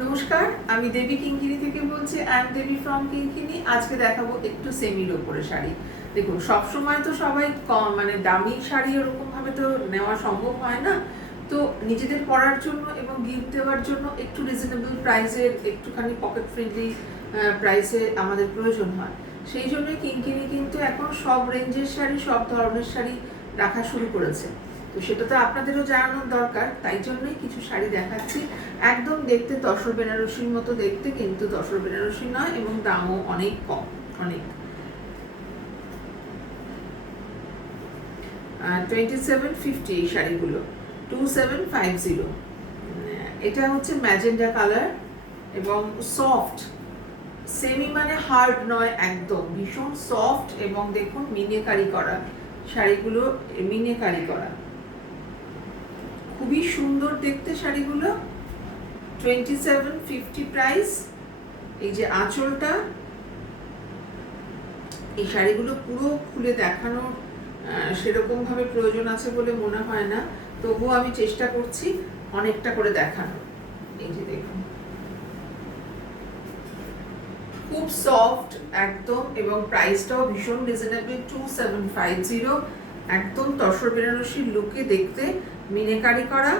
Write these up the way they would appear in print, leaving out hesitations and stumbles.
নমস্কার, আমি দেবী কিঙ্কিনি থেকে বলছি। আই এম দেবী ফ্রম কিঙ্কিনি। আজকে দেখাবো একটু সেমির ওপরে শাড়ি। দেখুন, সবসময় তো সবাই মানে দামি শাড়ি ওরকম ভাবে তো নেওয়া সম্ভব হয় না। তো নিজেদের পরার জন্য এবং গিফট দেওয়ার জন্য একটু রিজনেবল প্রাইসের, একটুখানি পকেট ফ্রেন্ডলি প্রাইসে আমাদের প্রয়োজন হয়। সেই জন্যই কিঙ্কিনি কিন্তু এখন সব রেঞ্জের শাড়ি, সব ধরনের শাড়ি রাখা শুরু করেছে। তো সেটা তো আপনাদেরও জানানোর দরকার, তাই জন্যই কিছু শাড়ি দেখাচ্ছি। একদম দেখতে তসর বেনারসির মতো দেখতে, কিন্তু তসর বেনারসি নয়, এবং দামও অনেক কম, অনেক। 2750 এই শাড়িগুলো, 2750। এটা হচ্ছে ম্যাজেন্ডা কালার এবং সফট, সেমি মানে হার্ড নয়, একদম ভীষণ সফট। এবং দেখুন মিনেকারি করা শাড়িগুলো, মিনেকারি করা, খুবই সুন্দর দেখতে শাড়িগুলো। 2750 প্রাইস। এই যে আঁচলটা, এই শাড়িগুলো পুরো খুলে দেখানোর সেরকম ভাবে প্রয়োজন আছে বলে মনে হয় না, তবুও আমি চেষ্টা করছি অনেকটা করে দেখানোর। এই যে দেখুন, খুব সফট একদম, এবং প্রাইসটাও ভীষণ রিজনেবল, 2750। একদম তসর বেনারসির লুকে দেখতে, মিনেকারি করা,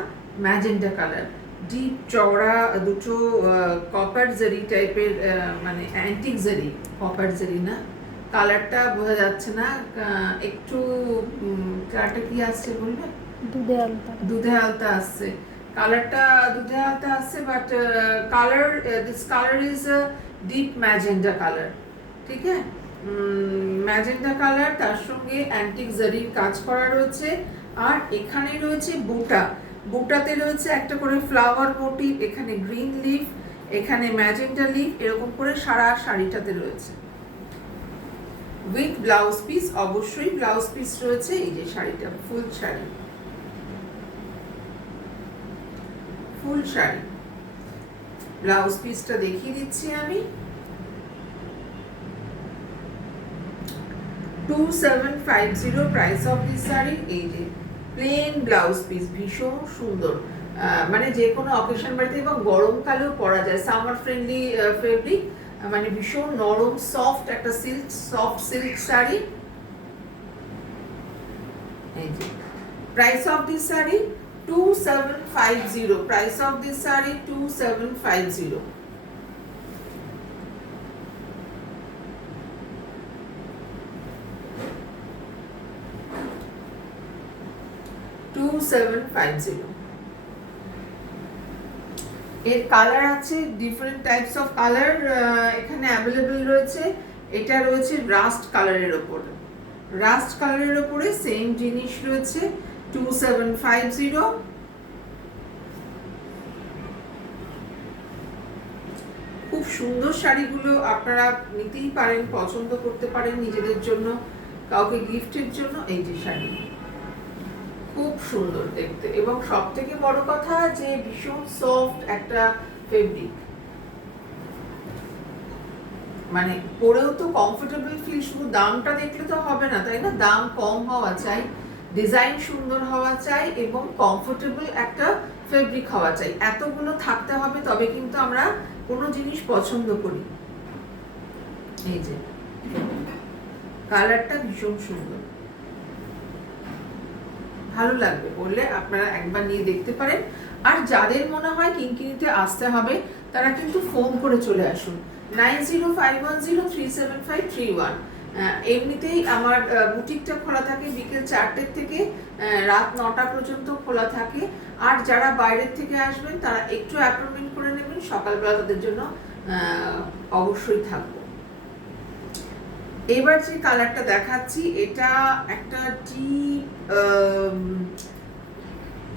ম্যাজেন্ডা কালার, ডিপ চওড়া দুটো কপার জারি টাইপের, মানে অ্যান্টিক জারি, কপার জারি না, কালারটা বোঝা যাচ্ছে না, একটু কালারটা কি আসছে বলবে? দুধে আলতা, দুধে আলতা আসছে কালারটা, দুধে আলতা আসছে, but colour, this colour is deep magenta colour. ঠিক আছে, ম্যাজেন্ডা কালার, তার সঙ্গে অ্যান্টিক জারির কাজ করা রয়েছে। আর এখানে রয়েছে বুটা, বুটাতে রয়েছে একটা করে ফ্লাওয়ার মোটিভ, এখানে গ্রিন লিফ, এখানে ম্যাজেন্টা লিফ, এরকম করে সারা শাড়িটাতে রয়েছে। উইথ ব্লাউজ পিস, অবশ্যই ব্লাউজ পিস রয়েছে। এই যে শাড়িটা ফুল শাড়ি, ফুল শাড়ি, ব্লাউজ পিসটা দেখিয়ে দিচ্ছি আমি। 2750 প্রাইস অফ দিস শাড়ি। এই যে প্লেন ব্লাউজ পিস, ভীষণ সুন্দর, মানে যে কোনো অকেশন বাড়িতে এবং গরমকালেও পরা যায়, সামার ফ্রেন্ডলি ফেব্রিক, মানে ভীষণ নরম সফট একটা সিল্ক, সফট সিল্ক শাড়ি। এই যে price of this sari 2750, price of this sari 2750। 2750। এর কালার আছে, ডিফারেন্ট টাইপস অফ কালার এখানে অ্যাভেলেবল রয়েছে। এটা রয়েছে রাস্ট কালারের ওপর, রাস্ট কালারের ওপরে সেম জিনিস রয়েছে, 2750। খুব সুন্দর শাড়িগুলো, আপনারা নিতেই পারেন, পছন্দ করতে পারেন নিজেদের জন্য, কাউকে গিফটের জন্য। এই যে শাড়ি খুব সুন্দর দেখতে, এবং সব থেকে বড় কথা যে ভীষণ সফট একটা ফেব্রিক, মানে পরেও তো কমফোর্টেবল ফিল। শুধু দামটা দেখলে তো হবে না, তাই না? দাম কম হওয়া চাই, ডিজাইন সুন্দর হওয়া চাই, এবং কমফোর্টেবল একটা ফেব্রিক হওয়া চাই। এতগুলো থাকতে হবে, তবে কিন্তু আমরা কোনো জিনিস পছন্দ করি। এই যে কালারটা ভীষণ সুন্দর, ভালো লাগবে বললে আপনারা একবার নিয়ে দেখতে পারেন। আর যাদের মনে হয় কিঙ্কিনিতে আসতে হবে, তারা কিন্তু ফোন করে চলে আসুন, 9051037531। এমনিতেই আমার বুটিকটা খোলা থাকে বিকেল 4টে থেকে রাত 9টা পর্যন্ত খোলা থাকে। আর যারা বাইরের থেকে আসবেন, তারা একটু অ্যাপয়েন্টমেন্ট করে নেবেন, সকালবেলা তাদের জন্য অবশ্যই থাকবো। এবার যে কালারটা দেখাচ্ছি, এটা একটা ডিপ,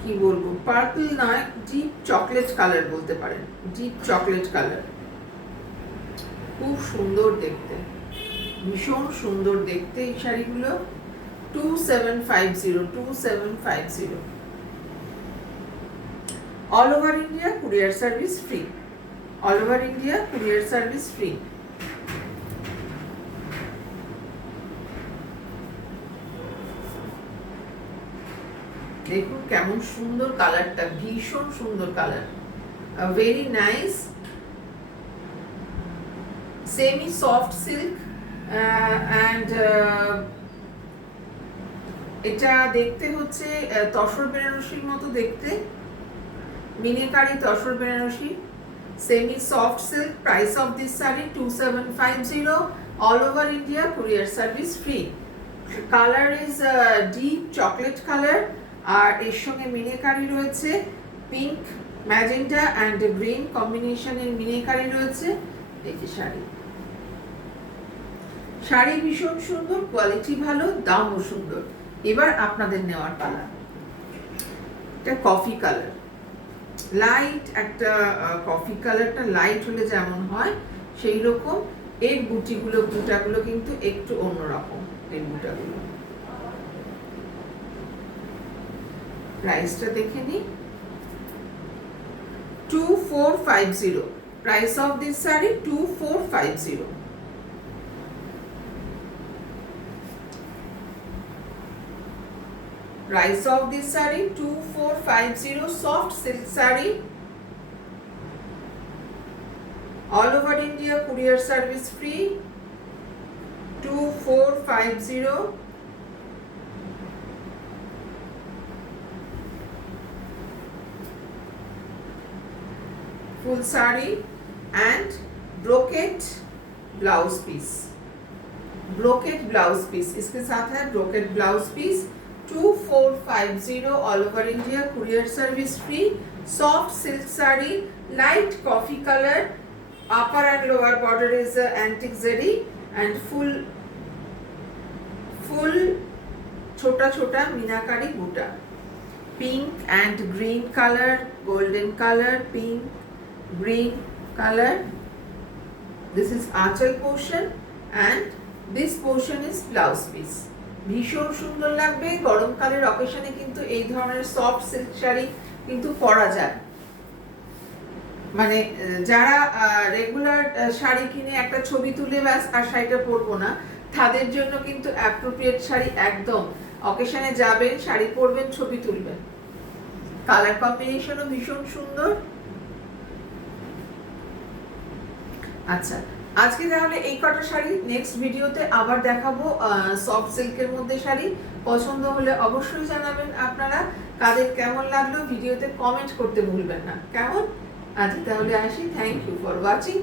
কি বলবো, পার্পল নয়, ডিপ চকলেট কালার বলতে পারেন, ডিপ চকলেট কালার। খুব সুন্দর দেখতে, ভীষণ সুন্দর দেখতে এই শাড়িগুলো। 2750। All over India courier service free, all over India courier service free. দেখুন কেমন সুন্দর কালারটা, ভীষণ সুন্দর colour. Very nice semi soft silk and এটা দেখতে হচ্ছে তসর বেনারসির মতো দেখতে, meenakari tussar Banarasi, semi soft silk. Price of this sari 2750, all over India, courier service free. Colour is deep chocolate colour, আর এর সঙ্গে মিনেকারি রয়েছে, পিঙ্ক, ম্যাজেন্টা অ্যান্ড গ্রিন কম্বিনেশনের মিনেকারি রয়েছে। এই যে শাড়ি, শাড়ি ভীষণ সুন্দর, কোয়ালিটি ভালো, দামও সুন্দর। এবার আপনাদের নেওয়ার পালা। এটা কফি কালার, লাইট একটা কফি কালারটা লাইট হলে যেমন হয় সেই রকম। এর বুটাগুলো কিন্তু একটু অন্যরকম। এই বুটাগুলো প্রাইসটা দেখে নি, 2450। Price of this sari 2450। Price of this saree 2450, soft silk saree, all over India, courier service free, 2450। full saree and brocade blouse piece, brocade blouse piece, इसके साथ है brocade blouse piece, 2450, all over India, courier service free, soft silk saree, light coffee color, upper and lower border is antique zari and full chota minakari buta, pink and green color, golden color, pink, green color. This is achal portion and this portion is blouse piece. ভীষণ সুন্দর লাগবে। গরমকালের অকেশনে কিন্তু এই ধরনের soft silk sari কিন্তু পরা যায়। মানে যারা রেগুলার শাড়ি কিনে একটা ছবি তুলে ব্যাস আর শাড়িটা পরবো না, তাদের জন্য কিন্তু অ্যাপ্রোপ্রিয়েট শাড়ি একদম। অকেশনে যাবেন, শাড়ি পরবেন, ছবি তুলবেন। কালার কম্বিনেশনও ভীষণ সুন্দর। আচ্ছা, আজকে তাহলে এই কটা শাড়ি, নেক্সট ভিডিওতে আবার দেখাবো সফট সিল্কের মধ্যে শাড়ি। পছন্দ হলে অবশ্যই জানাবেন আপনারা, কাদের কেমন লাগলো ভিডিওতে কমেন্ট করতে ভুলবেন না। কেমন? আজকে তাহলে আসি, থ্যাংক ইউ ফর ওয়াচিং।